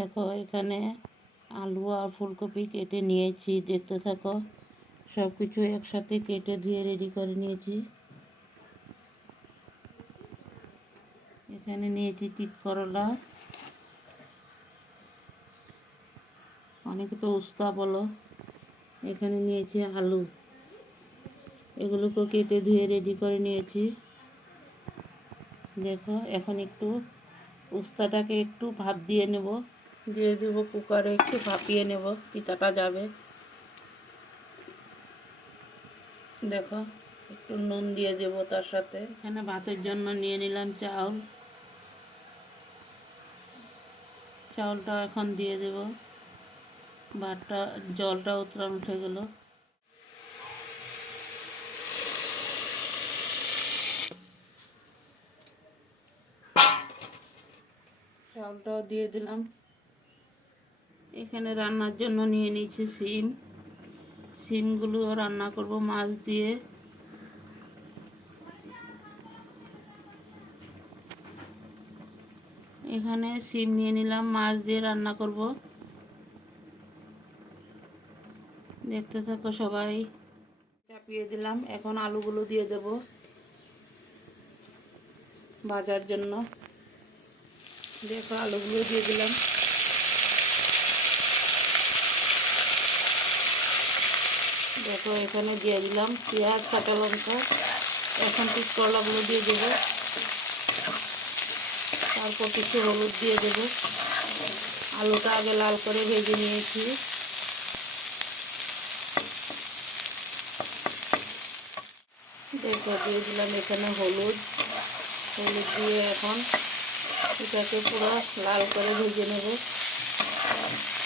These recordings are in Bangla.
দেখো, এখানে আলু আর ফুলকপি কেটে নিয়েছি। দেখতে থাকো সব কিছু একসাথে কেটে ধুয়ে রেডি করে নিয়েছি। এখানে নিয়েছি তিত করলা অনেকে তো উস্তা বলো, এখানে নিয়েছি আলু। এগুলোকে কেটে ধুয়ে রেডি করে নিয়েছি। দেখো, এখন একটু উস্তাটাকে একটু ভাপ দিয়ে নেব। দিয়ে দেব কুকারে, একটু ভাপিয়ে নেব তিতাটা যাবে। দেখো, একটু নুন দিয়ে দেব তার সাথে। এখানে ভাতের জন্য নিয়ে নিলাম চাউল। চাউলটা এখন দিয়ে দেব। ভাতটা, জলটা উতরান উঠে গেল। চাউলটাও দিয়ে দিলাম। এখানে রান্নার জন্য নিয়ে নিয়েছি সিম। সিমগুলো রান্না করব মাছ দিয়ে। এখানে সিম নিয়ে নিলাম, মাছ দিয়ে রান্না করব। দেখতে থাকো সবাই। চাপিয়ে দিলাম, এখন আলুগুলো দিয়ে দেব ভাজার জন্য। দেখো, আলুগুলো দিয়ে দিলাম। দেখো এখানে দিয়ে দিলাম পেঁয়াজ, কাঁচা লঙ্কা। এখন ঠিক করলাগুলো দিয়ে দেবো। তারপর কিছু হলুদ দিয়ে দেবো। আলুটা আগে লাল করে ভেজে নিয়েছি। দেখো দিয়ে দিলাম এখানে হলুদ। হলুদ দিয়ে এখন এটাকে পুরো লাল করে ভেজে নেব।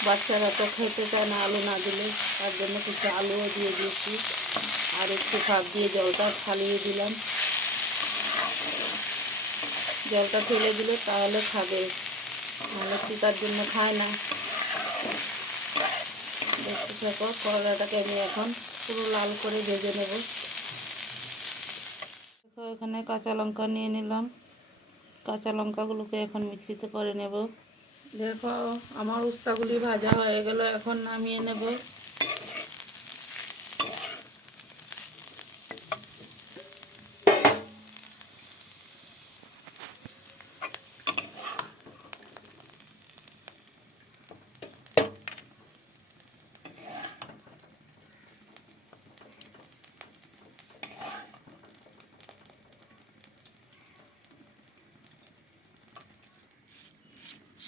বাচ্চারা তো খেতে চায় না আলু না দিলে। তার জন্য কিছু আলুও দিয়ে দিয়েছি। আর একটু ভাত দিয়ে জলটা ফালিয়ে দিলাম। জলটা ফেলে দিলে তাহলে খাবে। নাহলে তার জন্য খায় না। করলাটাকে আমি এখন পুরো লাল করে ভেজে নেব। এখানে কাঁচা লঙ্কা নিয়ে নিলাম। কাঁচা লঙ্কাগুলোকে এখন মিক্সিতে করে নেব। দেখো, আমার উস্তাগুলি ভাজা হয়ে গেল। এখন নামিয়ে নেব।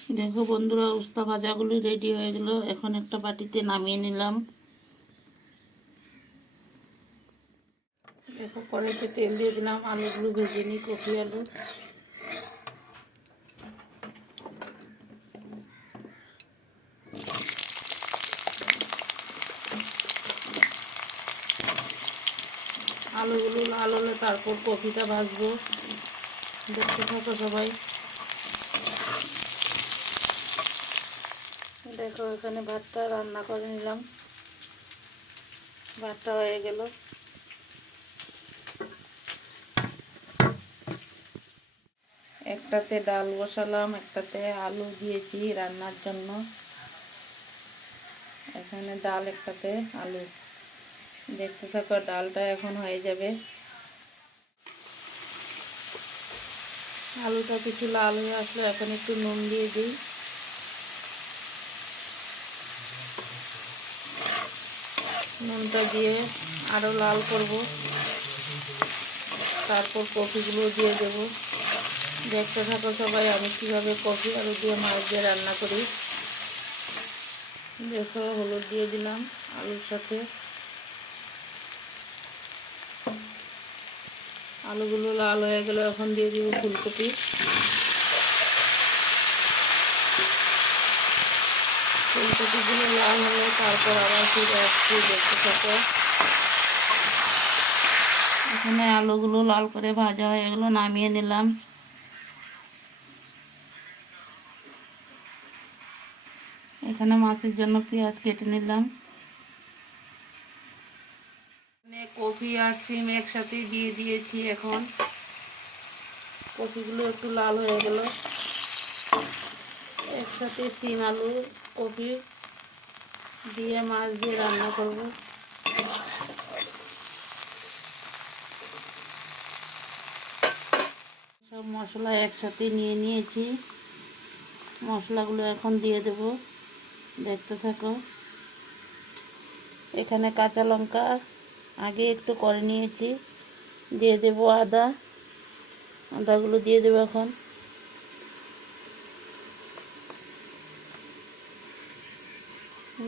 দেখো বন্ধুরা, উস্তা ভাজাগুলি রেডি হয়ে গেল। এখন একটা বাটিতে নামিয়ে নিলাম। দেখো, কড়াইতে তেল দিয়ে দিলাম। আলুগুলো ভেজে নিই, কপি আলু। আলুগুলো লাল হলে তারপর কপিটা ভাজবো। দেখতে থাকো সবাই। দেখো, এখানে ভাতটা রান্না করে নিলাম। ভাতটা হয়ে গেল। একটাতে ডাল বসালাম, একটাতে আলু দিয়েছি রান্নার জন্য। এখানে ডাল, একটাতে আলু। দেখতে থাকো, ডালটা এখন হয়ে যাবে। আলুটা কিছু লাল হয়ে আসলো এখন একটু নুন দিয়ে দিই। নুনটা দিয়ে আরও লাল করব। তারপর কফিগুলো দিয়ে দেব। দেখতে থাকো সবাই আমি কীভাবে কফি আলু দিয়ে মাছ দিয়ে রান্না করি। দেখো, হলুদ দিয়ে দিলাম আলুর সাথে। আলুগুলো লাল হয়ে গেলে এখন দিয়ে দিব ফুলকপি। ফুলকপিগুলো লাল হলে তারপর আবার ফিরে আসছি দেখতে থাকো এখানে আলুগুলো লাল করে ভাজা হয়ে গেলো, নামিয়ে নিলাম। এখানে মাছের জন্য পেঁয়াজ কেটে নিলাম। কফি আর সিম একসাথে দিয়ে দিয়েছি এখন। কফিগুলো একটু লাল হয়ে গেল। একসাথে সিম, আলু কপি দিয়ে, মাছ দিয়ে রান্না করব। সব মশলা একসাথে নিয়ে নিয়েছি। মশলাগুলো এখন দিয়ে দেব। দেখতে থাকো। এখানে কাঁচা লঙ্কা আগে একটু করে নিয়েছি। দিয়ে দেব আদা। আদাগুলো দিয়ে দেবো এখন।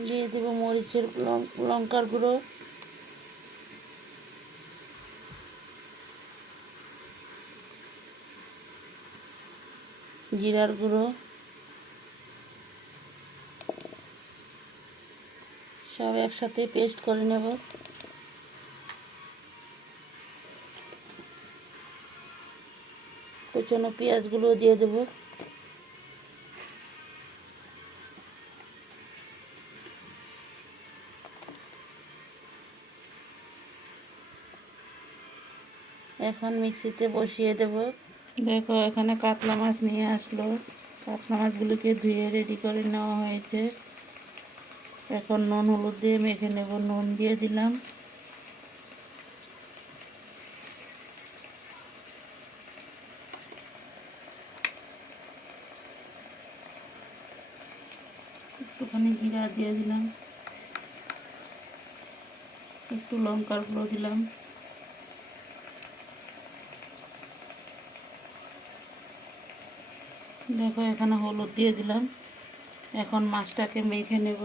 দিয়ে দেবো মরিচের লঙ্কার গুঁড়ো। জিরার গুঁড়ো। সব একসাথে পেস্ট করে নেব। কুচনো পেঁয়াজগুলো দিয়ে দেবো। এখন মিক্সিতে বসিয়ে দেব। দেখো, এখানে কাতলা মাছ নিয়ে আসলো। কাতলা মাছগুলোকে ধুয়ে রেডি করে নেওয়া হয়েছে। এখন নুন, হলুদ দিয়ে মেখে নেব। নুন দিয়ে দিলাম। একটুখানি জিরা দিয়ে দিলাম। একটু লঙ্কার গুঁড়ো দিলাম। দেখো, এখানে হলুদ দিয়ে দিলাম। এখন মাছটাকে মেখে নেব।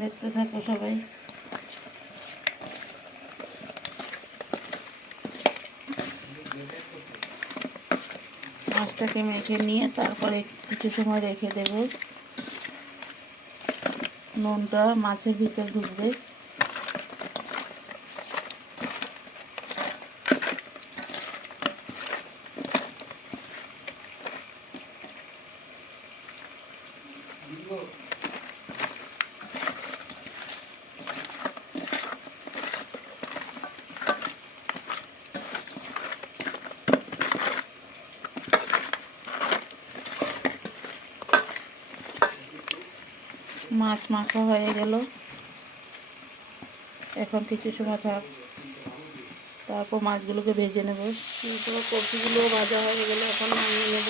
দেখতে থাকো সবাই। মাছটাকে মেখে নিয়ে তারপরে কিছু সময় রেখে দেব। নুনটা মাছের ভিতরে ঢুকবে। মাছ মাখা হয়ে গেল। এখন কিছু সময় থাক তারপর মাছগুলোকে ভেজে নেব। তারপর কপিগুলো ভাজা হয়ে গেলে এখন নামিয়ে নেব।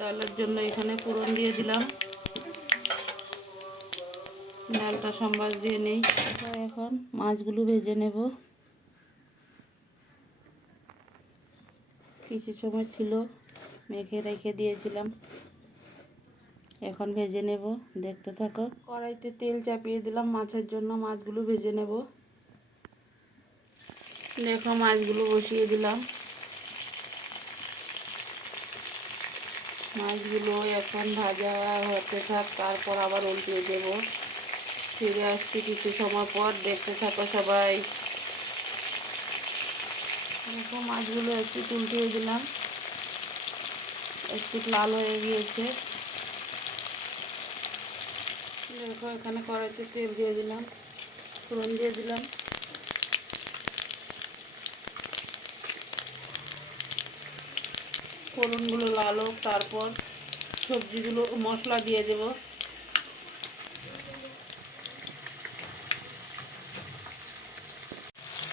ডালের জন্য এখানে পুরন দিয়ে দিলাম। ডালটা সম্বাস দিয়ে নেই। এখন মাছগুলো ভেজে নেব। কিছু সময় ছিল, মেখে রেখে দিয়েছিলাম। এখন ভেজে নেব, দেখতে থাকো। কড়াইতে তেল চাপিয়ে দিলাম মাছের জন্য, মাছগুলো ভেজে নেব। দেখো মাছগুলো বসিয়ে দিলাম। মাছগুলো এখন ভাজা হতে থাক, তারপর আবার উল্টিয়ে দেব। ফিরে আসছি কিছু সময় পর, দেখতে থাকো সবাই। এরকম মাছগুলো একটু উল্টিয়ে দিলাম। একটু লাল হয়ে গিয়েছে। দেখো, এখানে কড়াইতে তেল দিয়ে দিলাম, ফোড়ন দিয়ে দিলাম। ফোড়নগুলো লাল হোক, তারপর সবজিগুলো মশলা দিয়ে দেব।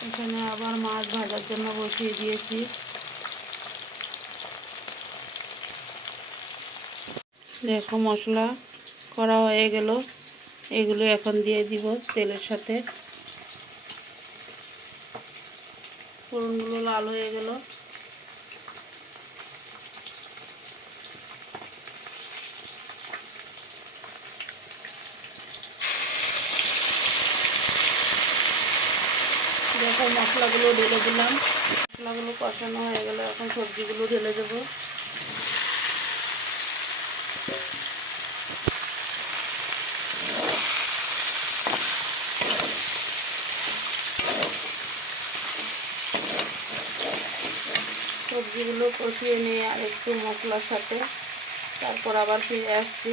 এখানে আবার মাছ ভাজার জন্য বসিয়ে দিয়েছি। দেখো মশলা করা হয়ে গেল। এগুলো এখন দিয়ে দিব তেলের সাথে। ফোড়নগুলো লাল হয়ে গেল। সব মশলাগুলো ঢেলে দিলাম। মশলাগুলো কষানো হয়ে গেল এখন সবজিগুলো ঢেলে দেবো। সবজিগুলো কষিয়ে নিয়ে আর একটু মশলার সাথে, তারপর আবার ফিরে আসছি।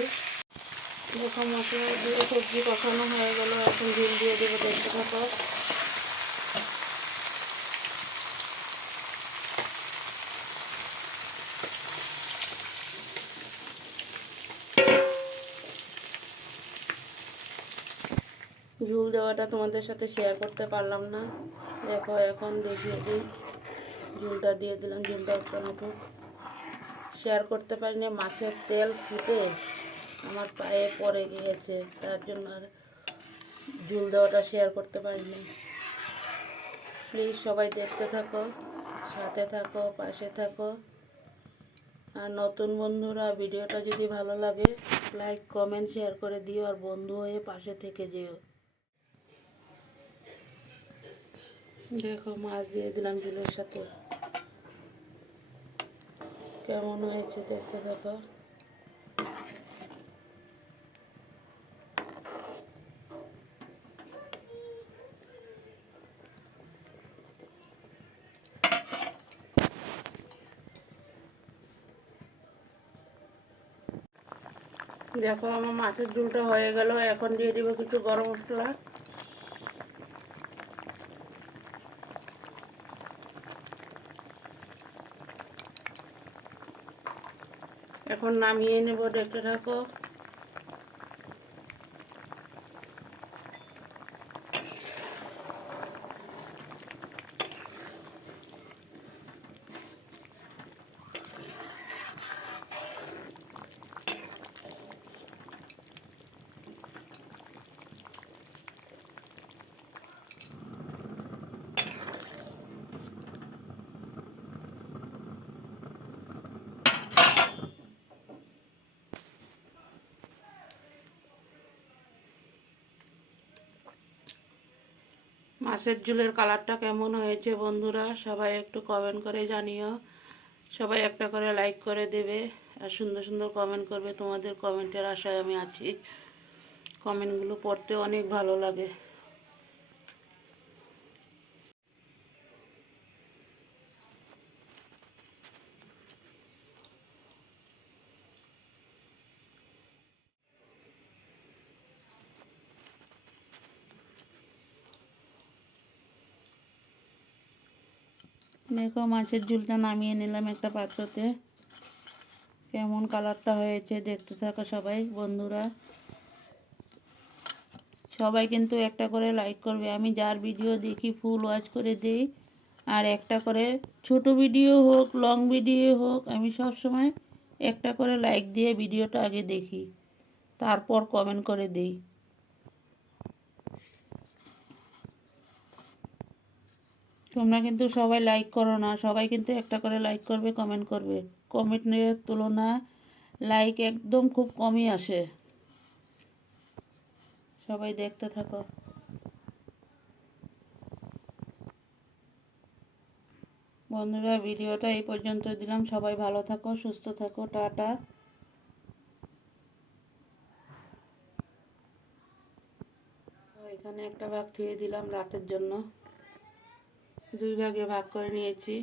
দেখো মশলা দিয়ে সবজি কষানো হয়ে গেল, এখন ঝিল দিয়ে দেবো দেখতে থাকো। ঝুল দেওয়াটা তোমাদের সাথে শেয়ার করতে পারলাম না। দেখো, এখন দেখিয়ে দিই। ঝুলটা দিয়ে দিলাম ঝুলটা একটু উঠুক শেয়ার করতে পারিনি, মাছের তেল ফুটে আমার পায়ে পড়ে গিয়েছে, তার জন্য আর ঝুল দেওয়াটা শেয়ার করতে পারিনি। প্লিজ সবাই দেখতে থাকো, সাথে থাকো, পাশে থাকো। আর নতুন বন্ধুরা, ভিডিওটা যদি ভালো লাগে লাইক কমেন্ট শেয়ার করে দিও, আর বন্ধু হয়ে পাশে থেকে যেও। দেখো, মাছ দিয়ে দিলাম ঝুলের সাথে। কেমন হয়েছে দেখতে দেখো। দেখো, আমার মাছের ঝুলটা হয়ে গেল। এখন দিয়ে দিব কিছু গরম মশলা। এখন নামিয়ে নেব দেখতে থাকো মাছের জুলের কালারটা কেমন হয়েছে বন্ধুরা? সবাই একটু কমেন্ট করে জানিও। সবাই একটা করে লাইক করে দেবে আর সুন্দর সুন্দর কমেন্ট করবে তোমাদের কমেন্টের আশায় আমি আছি। কমেন্টগুলো পড়তে অনেক ভালো লাগে। দেখো মাছের ঝুলটা নামিয়ে নিলাম একটা পাত্রতে। কেমন কালারটা হয়েছে দেখতে থাকো সবাই, বন্ধুরা। সবাই কিন্তু একটা করে লাইক করবে। আমি যার ভিডিও দেখি ফুল ওয়াচ করে দিই। আর একটা করে ছোট ভিডিও হোক লং ভিডিও হোক, আমি সব সময় একটা করে লাইক দিয়ে ভিডিওটা আগে দেখি। তারপর কমেন্ট করে দিই। তোমরা কিন্তু সবাই লাইক করো না। সবাই কিন্তু একটা করে লাইক করবে কমেন্ট করবে। কমেন্টের তুলনা লাইক একদম খুব কমই আসে। সবাই দেখতে থাকো। বন্ধুরা, ভিডিওটা এই পর্যন্ত দিলাম। সবাই ভালো থাকো, সুস্থ থাকো। টাটা। এখানে একটা ভাগ থুয়ে দিলাম রাতের জন্য। দুই ভাগে ভাগ করে নিয়েছি।